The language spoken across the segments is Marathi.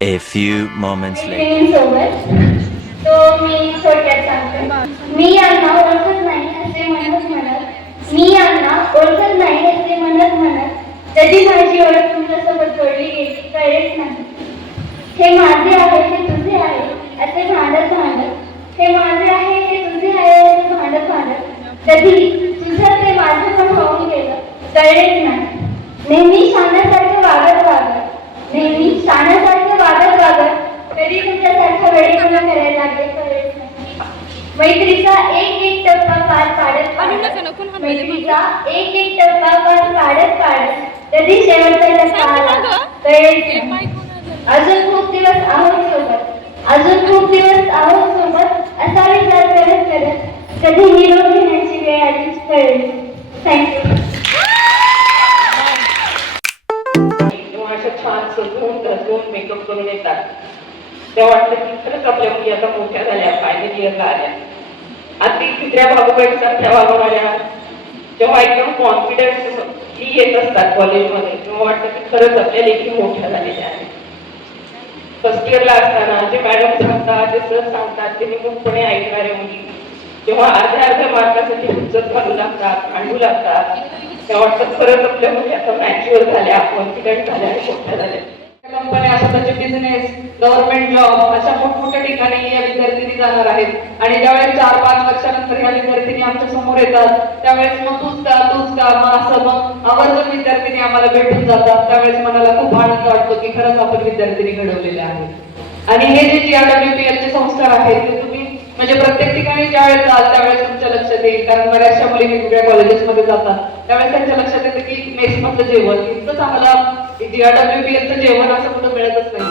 A few moments later. सोबत तो मी थोडक्यात सांगते. मी यांना ओळखत नाही असे म्हणत मी यांना ओळखत नाही असे म्हणत कधी माझी ओळख तुमच्यासोबत जोडली गेली कळेच नाही. हे माझे आहे हे तुझे आहे असे भांडत हे माझे आहे हे तुझे आहे असे भांडत कधी तुझं ते माझं पण होऊन गेलं कळेच नाही. नेहमी शाण्यासारखं नेहमी शाण्यासारखं वागत कधी तुमच्यासारखं वेळेपणा करायला लागले कळेच नाही. मैत्रीचा एक टप्पा पार पाडत मैत्रीचा एक टप्पा पार पाडत कधी शेवटचा टप्पा आला कळेच नाही. अजून खूप दिवस आहोत सोबत असा विचार करत कधी निरोप घेण्याची वेळ आलीच कळेल. थँक्यू. अशा छान सजवून धजवून मेकअप करून येतात तेव्हा वाटतं की खरंच आपल्या मुली आता मोठ्या झाल्या फायनल इयरला आल्या. अगदी तिसऱ्या भागोबाईसारख्या वागवाल्या जेव्हा एकदम कॉन्फिडन्स येत असतात कॉलेजमध्ये तेव्हा वाटतं की खरंच आपल्या लेखी मोठ्या झालेल्या आहेत. फर्स्ट इयरला असताना जे मॅडम सांगतात जे सर सांगतात ते निमूटपणे ऐकणारे मुली जेव्हा अर्ध्या मार्कासाठी हुज्जत घालू लागतात भांडू लागतात तेव्हा वाटतं खरंच आपल्या मुली आता मॅच्युअर झाल्या कॉन्फिडंट झाल्या आणि मोठ्या झाल्या. कंपन्या स्वतःचे बिझनेस गव्हर्नमेंट जॉब अशा मोठमोठ्या ठिकाणी या विद्यार्थिनी जाणार आहेत आणि ज्यावेळेस 4-5 वर्षानंतर ह्या विद्यार्थिनी आमच्या समोर येतात त्यावेळेस मग तूच का मग असं मग आवर्जून विद्यार्थिनी आम्हाला भेटून जातात. त्यावेळेस मनाला खूप आनंद वाटतो की खरंच आपण विद्यार्थिनी घडवलेले आहेत. आणि हे जे GRWPL चे संस्कार आहेत ते तुम्ही म्हणजे प्रत्येक ठिकाणी ज्यावेळेस जाल त्यावेळेस तुमच्या लक्षात येईल. कारण बऱ्याचशा मुली वेगवेगळ्या कॉलेजेसमध्ये जातात त्यावेळेस त्यांच्या लक्षात येतं की मेसमधलं जेवण इतकंच आम्हाला GRWPLचं जेवण असं कुठं मिळतच नाही.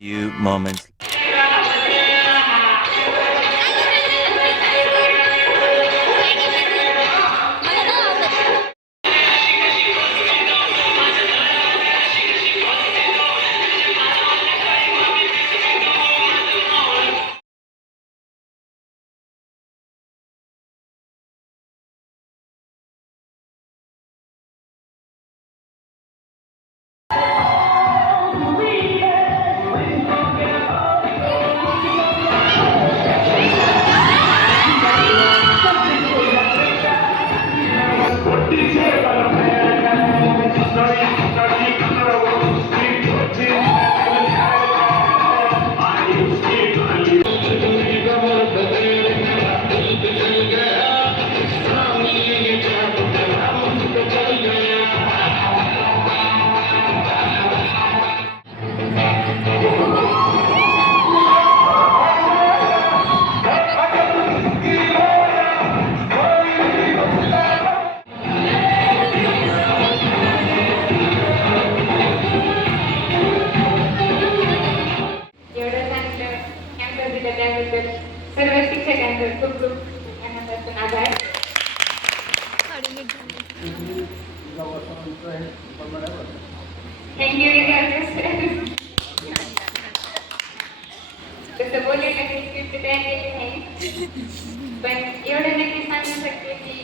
Few moments. सर्व शिक्षकांचं खूप मनापासून आभार. थँक्यू. तसं बोलायला काही स्क्रिप्ट तयार केली नाही पण एवढं नक्की सांगू शकते की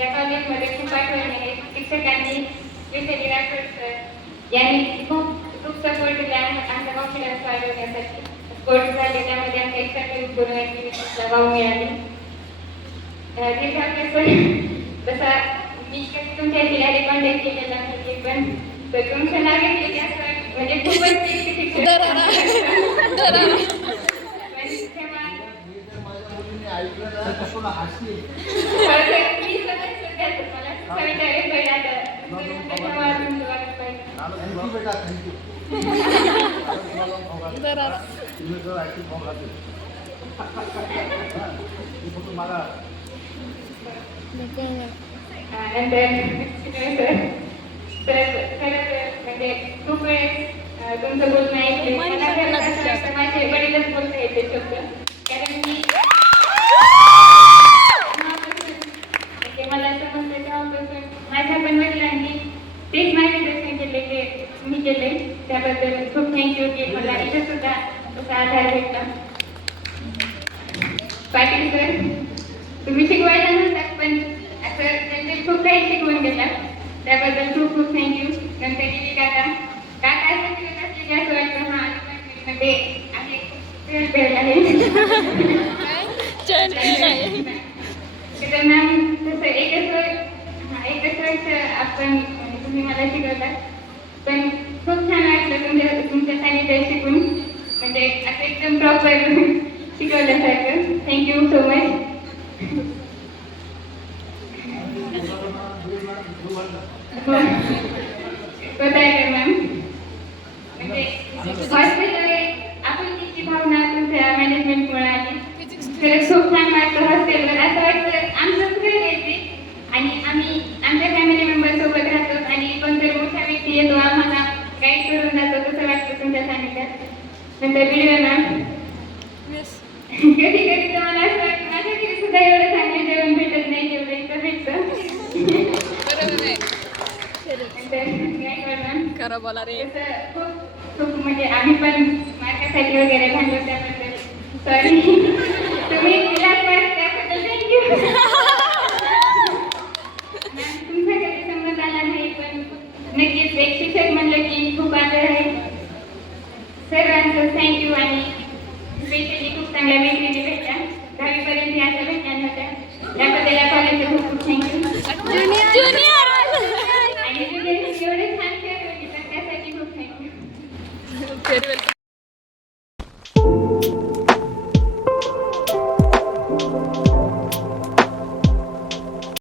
या कॉलेजमध्ये खूप आठवणी आहेत. शिक्षकांनी विषय राठोड सर यांनी खूप सपोर्ट दिला आमचा कॉन्फिडन्स वाढवण्यासाठी. स्पोर्ट्स झाले त्यामध्ये आमच्या एक्स्ट्रा पूर्ण ॲक्टिव्हिटीजला वाव मिळाली. तसा मी तुमच्या जिल्ह्याने कॉन्टॅक्ट केलेला नाही पण तुमचं नाव घेतले असं म्हणजे खूपच शिक्षक मला म्हणजे खूप वेळेस तुमचं बोलणं ऐकले मला खरंच असं वाटतं माझे वडीलच बोलता येते शब्द कारण मी म्हणजे मला समजलं तेव्हापासून माझ्या पण वडिलांनी तेच मार्गदर्शन केले जे मी केले त्याबद्दल खूप थँक्यू की मला इथे सुद्धा तसा आधार भेटला. पाटील सर तुम्ही शिकवायला नसतात पण असं त्यांनी खूप काही शिकवून गेला त्याबद्दल खूप खूप थँक्यू. गणपती काका काका असं शिकत असले की असं वाटतं हा मध्ये आपले खूप भेटला आहे तर मॅम तसं एकच वर्ष आपण तुम्ही मला शिकवता पण खूप छान वाटलं तुमच्या सानिध्यात शिकून म्हणजे असं एकदम प्रॉपर शिकवल्यासारखं. Thank you so much. बताय मॅम म्हणजे हॉस्टेलमध्ये आपुलकीची भावना तुमच्या मॅनेजमेंटमुळे आली. खरंच खूप छान वाटतं हॉस्टेलवर असं वाटतं आमचंच घर येते आणि आम्ही आमच्या फॅमिली मेंबर सोबत राहतो आणि कोणतरी मोठा व्यक्ती येतो आम्हाला गाईड करून जातो तसं वाटतं तुमच्या सानिध्यात. नंतर व्हिडिओ मॅम कधी कधी तर मला असं वाटतं माझ्या घरी सुद्धा एवढं चांगलं जेवण भेटत नाही जेवढं इथं भेटतं. खरं बोला रे. खूप खूप म्हणजे आम्ही पण मार्कासाठी वगैरे भांडलो त्याबद्दल सॉरी. तुम्ही दिलात मार्क त्याबद्दल थँक्यू. तुमचा कधी संबंध आला नाही पण नक्कीच एक शिक्षक म्हणलं की खूप आदर आहे. सर्वांचं थँक्यू आणि स्पेशली खूप चांगल्या मैत्रिणी भेटल्या 10वीपर्यंत अशा भेटल्या नव्हत्या त्याबद्दल या कॉलेजचे खूप खूप थँक्यू. आणि एवढे छान खेळ होते तर त्यासाठी खूप थँक्यू.